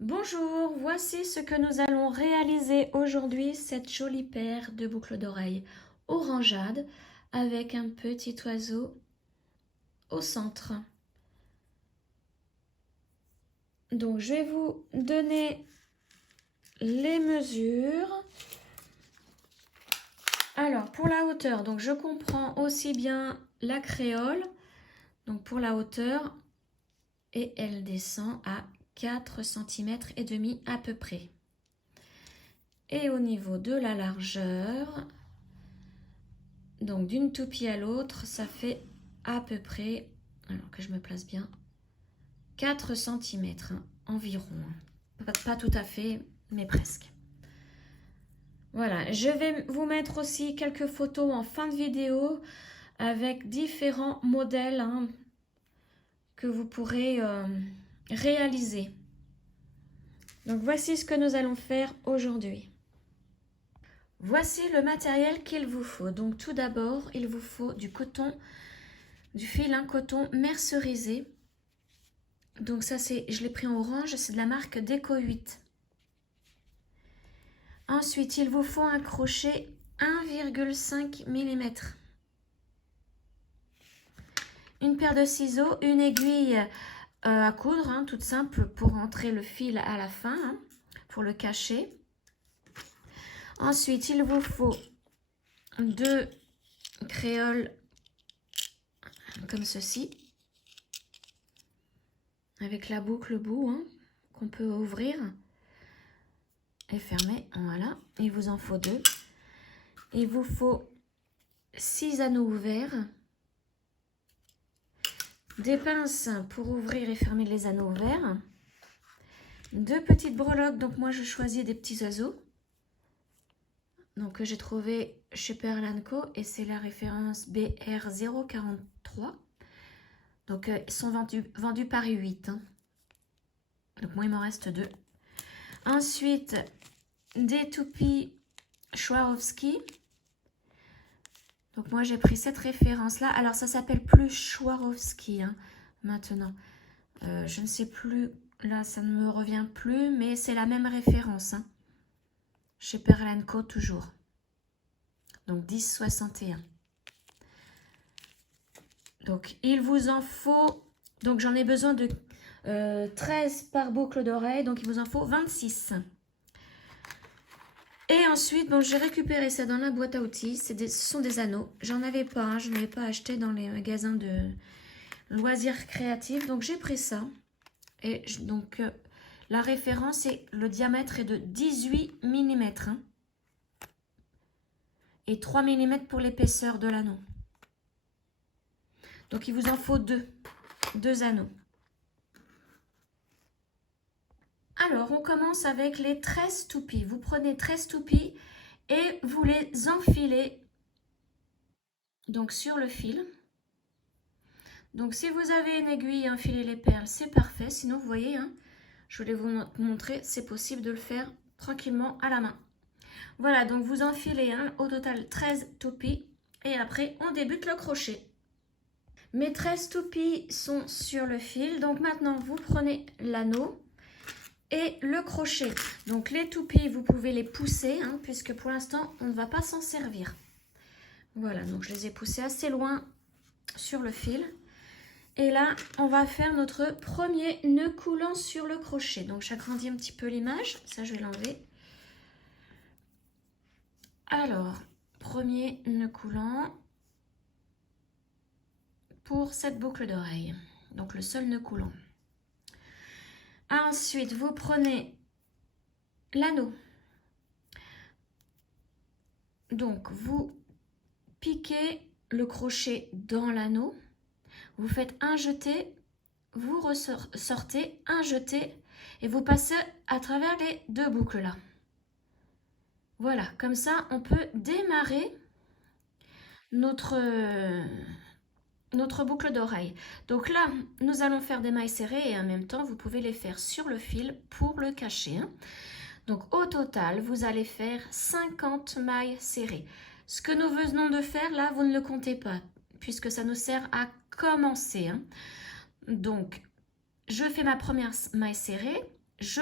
Bonjour, voici ce que nous allons réaliser aujourd'hui, cette jolie paire de boucles d'oreilles orangeade avec un petit oiseau au centre. Donc je vais vous donner les mesures. Alors pour la hauteur, donc je comprends aussi bien la créole, donc pour la hauteur, et elle descend à 4 cm et demi à peu près. Et au niveau de la largeur, donc d'une toupie à l'autre, ça fait à peu près, alors que je me place bien, 4 cm environ. Pas tout à fait, mais presque. Voilà, je vais vous mettre aussi quelques photos en fin de vidéo avec différents modèles que vous pourrez réaliser. Donc voici ce que nous allons faire aujourd'hui. Voici le matériel qu'il vous faut. Donc tout d'abord, il vous faut du coton, du fil coton mercerisé. Donc ça, je l'ai pris en orange, c'est de la marque Déco 8. Ensuite, il vous faut un crochet 1,5 mm. Une paire de ciseaux, une aiguille à coudre, toute simple pour entrer le fil à la fin, pour le cacher. Ensuite, il vous faut 2 créoles comme ceci, avec la boucle au bout, qu'on peut ouvrir et fermer. Voilà, il vous en faut 2. Il vous faut 6 anneaux ouverts, des pinces pour ouvrir et fermer les anneaux ouverts, 2 petites breloques, donc moi je choisis des petits oiseaux, donc que j'ai trouvé chez Pearl & Co et c'est la référence BR043, donc ils sont vendus par 8, donc moi il m'en reste 2. Ensuite des toupies Swarovski. Donc moi j'ai pris cette référence là. Alors ça s'appelle plus Swarovski maintenant. Je ne sais plus, là ça ne me revient plus, mais c'est la même référence. Chez Pearl & Co toujours. Donc 10,61. Donc il vous en faut, donc j'en ai besoin de 13 par boucle d'oreille, donc il vous en faut 26. Et ensuite, bon, j'ai récupéré ça dans la boîte à outils. Ce sont des anneaux. J'en avais pas, je n'avais pas acheté dans les magasins de loisirs créatifs. Donc j'ai pris ça. Et donc la référence est le diamètre est de 18 mm. Et 3 mm pour l'épaisseur de l'anneau. Donc il vous en faut 2 anneaux. Alors on commence avec les 13 toupies. Vous prenez 13 toupies et vous les enfilez donc sur le fil. Donc si vous avez une aiguille, enfiler les perles, c'est parfait. Sinon, vous voyez, je voulais vous montrer, c'est possible de le faire tranquillement à la main. Voilà, donc vous enfilez au total 13 toupies et après on débute le crochet. Mes 13 toupies sont sur le fil, donc maintenant vous prenez l'anneau et le crochet. Donc les toupies, vous pouvez les pousser, puisque pour l'instant on ne va pas s'en servir. Voilà, donc je les ai poussés assez loin sur le fil. Et là, on va faire notre premier nœud coulant sur le crochet. Donc, j'agrandis un petit peu l'image. Ça, je vais l'enlever. Alors, premier nœud coulant pour cette boucle d'oreille. Donc, le seul nœud coulant. Ensuite, vous prenez l'anneau. Donc, vous piquez le crochet dans l'anneau. Vous faites un jeté, vous ressortez, un jeté et vous passez à travers les 2 boucles là. Voilà, comme ça on peut démarrer notre boucle d'oreille. Donc là, nous allons faire des mailles serrées et en même temps, vous pouvez les faire sur le fil pour le cacher. Donc au total, vous allez faire 50 mailles serrées. Ce que nous venons de faire là, vous ne le comptez pas puisque ça nous sert à commencer. Donc, je fais ma première maille serrée. je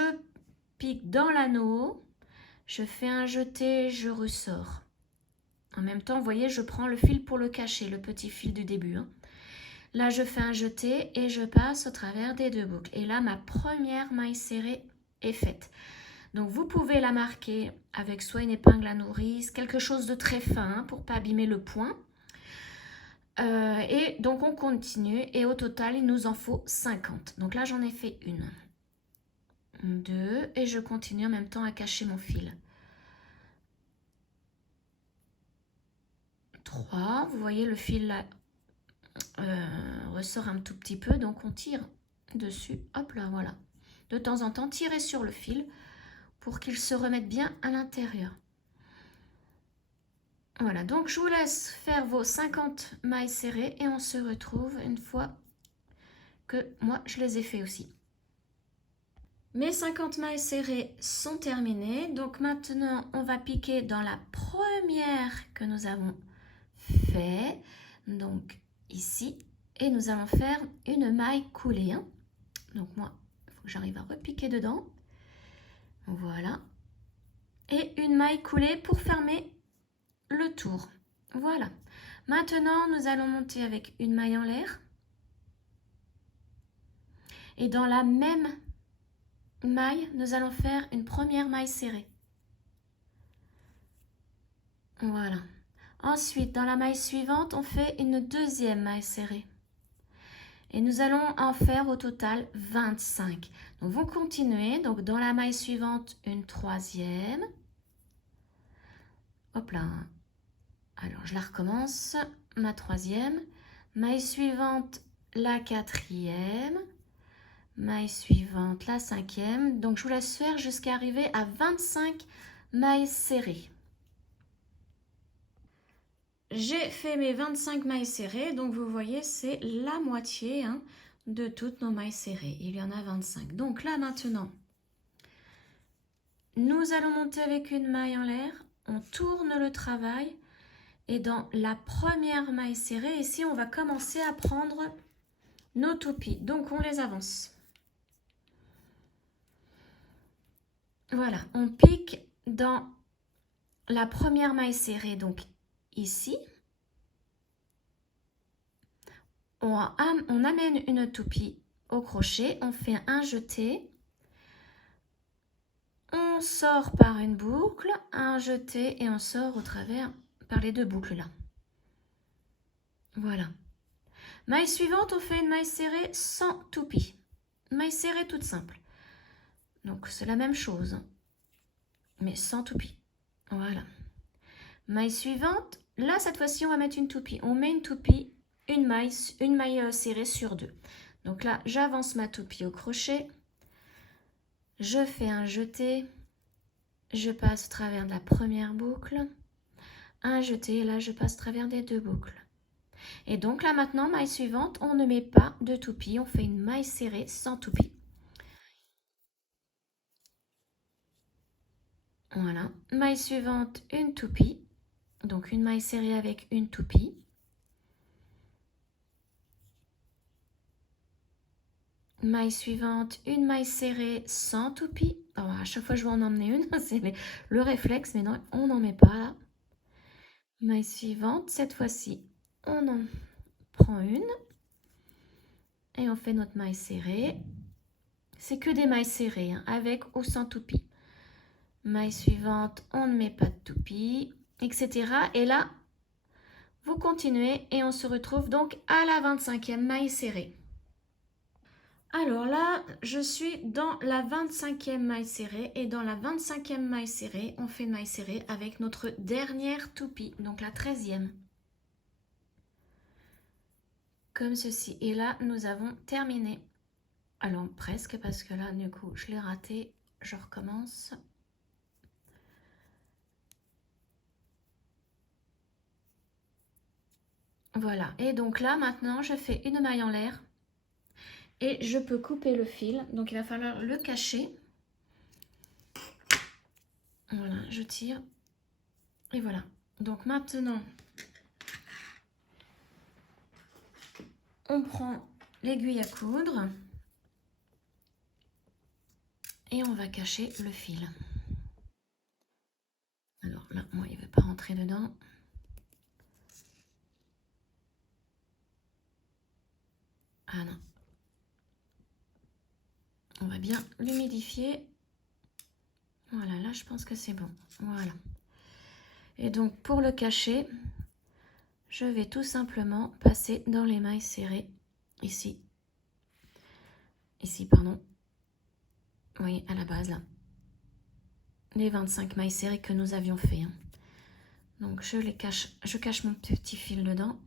pique dans l'anneau, je fais un jeté, je ressors. En même temps, vous voyez, je prends le fil pour le cacher, le petit fil du début. Hein. Là, je fais un jeté et je passe au travers des 2 boucles. Et là, ma première maille serrée est faite. Donc, vous pouvez la marquer avec soit une épingle à nourrice, quelque chose de très fin pour ne pas abîmer le point. Et donc, on continue. Et au total, il nous en faut 50. Donc là, j'en ai fait 1, 2. Et je continue en même temps à cacher mon fil. 3. Vous voyez, le fil là, ressort un tout petit peu. Donc, on tire dessus. Hop là, voilà. De temps en temps, tirez sur le fil pour qu'il se remette bien à l'intérieur. Voilà, donc je vous laisse faire vos 50 mailles serrées et on se retrouve une fois que moi je les ai fait aussi. Mes 50 mailles serrées sont terminées, donc maintenant on va piquer dans la première que nous avons fait, donc ici, et nous allons faire une maille coulée. Hein. Donc moi, il faut que j'arrive à repiquer dedans. Voilà. Et une maille coulée pour fermer le tour. Voilà. Maintenant, nous allons monter avec une maille en l'air. Et dans la même maille, nous allons faire une première maille serrée. Voilà. Ensuite, dans la maille suivante, on fait une deuxième maille serrée. Et nous allons en faire au total 25. Donc, vous continuez. Donc, dans la maille suivante, une troisième. Hop là. Alors, je la recommence. Ma troisième. Maille suivante, la quatrième. Maille suivante, la cinquième. Donc, je vous laisse faire jusqu'à arriver à 25 mailles serrées. J'ai fait mes 25 mailles serrées. Donc, vous voyez, c'est la moitié hein, de toutes nos mailles serrées. Il y en a 25. Donc, là, maintenant, nous allons monter avec une maille en l'air. On tourne le travail. Et dans la première maille serrée, ici, on va commencer à prendre nos toupies. Donc, on les avance. Voilà, on pique dans la première maille serrée, donc ici. On amène une toupie au crochet, on fait un jeté. On sort par une boucle, un jeté et on sort au travers par les 2 boucles là. Voilà. Maille suivante, on fait une maille serrée sans toupie. Maille serrée toute simple. Donc c'est la même chose, mais sans toupie. Voilà. Maille suivante, là cette fois-ci on va mettre une toupie. On met une toupie, une maille serrée sur 2. Donc là j'avance ma toupie au crochet, je fais un jeté, je passe au travers de la première boucle, un jeté, et là je passe au travers des 2 boucles. Et donc là maintenant, maille suivante, on ne met pas de toupie, on fait une maille serrée sans toupie. Voilà, maille suivante, une toupie, donc une maille serrée avec une toupie. Maille suivante, une maille serrée sans toupie. Alors, à chaque fois je vais en emmener une, c'est le réflexe, mais non, on n'en met pas là. Maille suivante, cette fois-ci, on en prend une. Et on fait notre maille serrée. C'est que des mailles serrées, hein, avec ou sans toupie. Maille suivante, on ne met pas de toupie, etc. Et là, vous continuez et on se retrouve donc à la 25e maille serrée. Alors là, je suis dans la 25e maille serrée et dans la 25e maille serrée, on fait une maille serrée avec notre dernière toupie, donc la 13e. Comme ceci. Et là, nous avons terminé. Alors presque parce que là, du coup, je l'ai raté. Je recommence. Voilà. Et donc là, maintenant, je fais une maille en l'air. Et je peux couper le fil, donc il va falloir le cacher. Voilà, je tire. Et voilà. Donc maintenant, on prend l'aiguille à coudre. et on va cacher le fil. Alors là, moi, il ne veut pas rentrer dedans. Ah non. On va bien l'humidifier. Voilà, là, je pense que c'est bon. Voilà. Et donc, pour le cacher, je vais tout simplement passer dans les mailles serrées, ici. Ici, pardon. Vous voyez, à la base, là. Les 25 mailles serrées que nous avions fait. Hein. Donc, je cache mon petit fil dedans.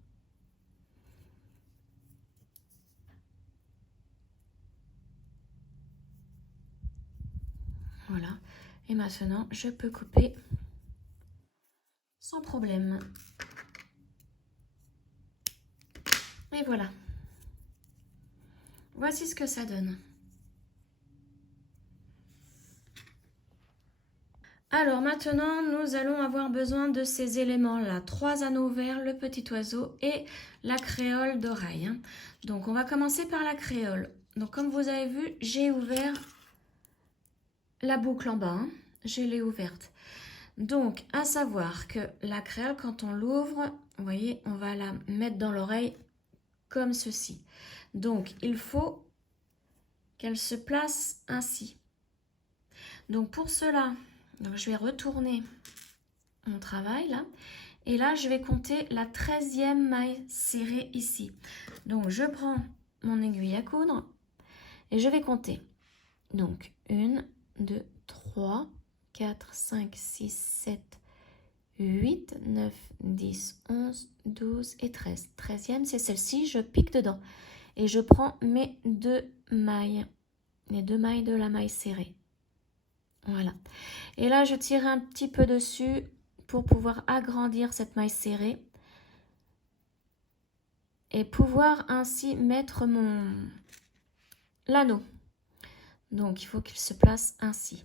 Voilà. Et maintenant, je peux couper sans problème. Et voilà. Voici ce que ça donne. Alors maintenant, nous allons avoir besoin de ces éléments-là. 3 anneaux verts, le petit oiseau et la créole d'oreille. Hein. Donc on va commencer par la créole. Donc comme vous avez vu, j'ai ouvert la boucle en bas. Hein. Je l'ai ouverte. Donc à savoir que la créole, quand on l'ouvre, vous voyez, on va la mettre dans l'oreille comme ceci. Donc il faut qu'elle se place ainsi. Donc pour cela... Donc, je vais retourner mon travail là. Et là, je vais compter la 13e maille serrée ici. Donc, je prends mon aiguille à coudre et je vais compter. Donc, 1, 2, 3, 4, 5, 6, 7, 8, 9, 10, 11, 12 et 13. 13e, c'est celle-ci. Je pique dedans. Et je prends mes 2 mailles. Les 2 mailles de la maille serrée. Voilà. Et là, je tire un petit peu dessus pour pouvoir agrandir cette maille serrée et pouvoir ainsi mettre l'anneau. Donc, il faut qu'il se place ainsi.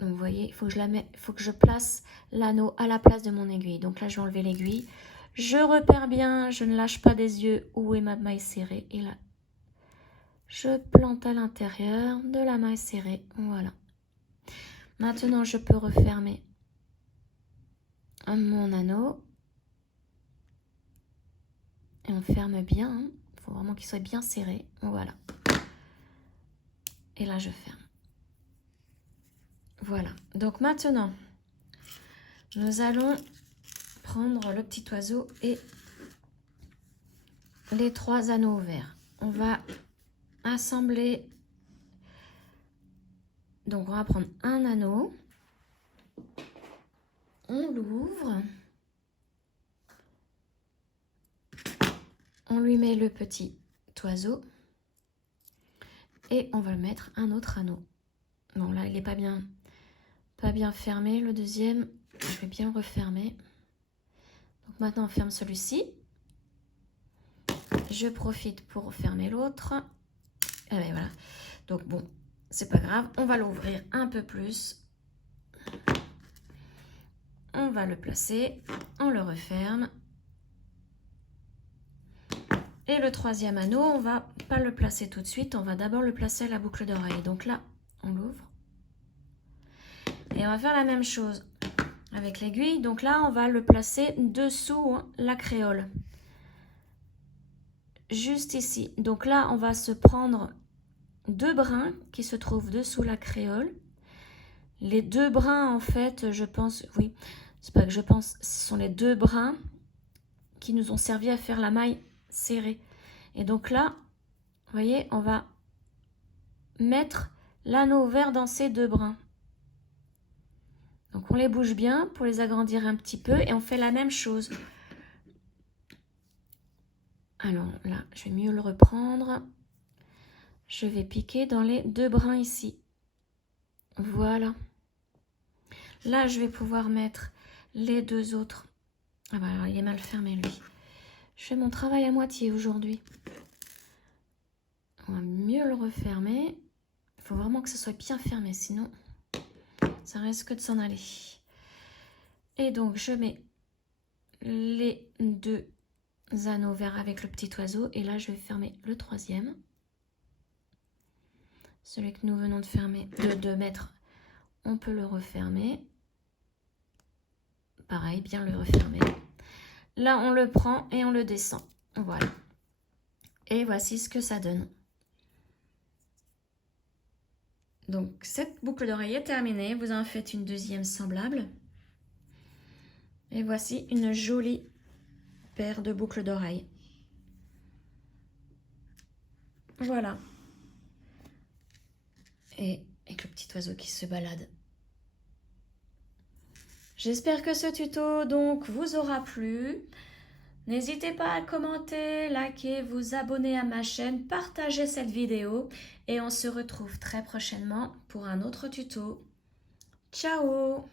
Donc, vous voyez, il faut que je place l'anneau à la place de mon aiguille. Donc là, je vais enlever l'aiguille. Je repère bien, je ne lâche pas des yeux où est ma maille serrée. Et là, je plante à l'intérieur de la maille serrée. Voilà. Maintenant, je peux refermer mon anneau. Et on ferme bien. Il faut vraiment qu'il soit bien serré. Voilà. Et là, je ferme. Voilà. Donc maintenant, nous allons prendre le petit oiseau et les 3 anneaux verts. On va assembler. Donc, on va prendre un anneau. On l'ouvre. On lui met le petit oiseau. Et on va le mettre un autre anneau. Bon, là, il n'est pas bien fermé. Le deuxième, je vais bien le refermer. Donc, maintenant, on ferme celui-ci. Je profite pour fermer l'autre. Et bien, voilà. Donc, bon, c'est pas grave. On va l'ouvrir un peu plus. On va le placer. On le referme. Et le 3e anneau, on va pas le placer tout de suite. On va d'abord le placer à la boucle d'oreille. Donc là, on l'ouvre. Et on va faire la même chose avec l'aiguille. Donc là, on va le placer dessous la créole. Juste ici. Donc là, on va se prendre 2 brins qui se trouvent dessous la créole. Les 2 brins, en fait, je pense, oui, c'est pas que je pense, ce sont les 2 brins qui nous ont servi à faire la maille serrée. Et donc là, vous voyez, on va mettre l'anneau vert dans ces 2 brins. Donc on les bouge bien pour les agrandir un petit peu et on fait la même chose. Alors là, je vais mieux le reprendre. Je vais piquer dans les 2 brins ici. Voilà. Là, je vais pouvoir mettre les 2 autres. Ah bah alors, il est mal fermé lui. Je fais mon travail à moitié aujourd'hui. On va mieux le refermer. Il faut vraiment que ce soit bien fermé, sinon ça risque de s'en aller. Et donc, je mets les 2 anneaux verts avec le petit oiseau. Et là, je vais fermer le 3e. Celui que nous venons de fermer, de mettre, on peut le refermer. Pareil, bien le refermer. Là, on le prend et on le descend. Voilà. Et voici ce que ça donne. Donc, cette boucle d'oreille est terminée. Vous en faites une deuxième semblable. Et voici une jolie paire de boucles d'oreilles. Voilà. Et avec le petit oiseau qui se balade. J'espère que ce tuto donc vous aura plu. N'hésitez pas à commenter, liker, vous abonner à ma chaîne, partager cette vidéo et on se retrouve très prochainement pour un autre tuto. Ciao!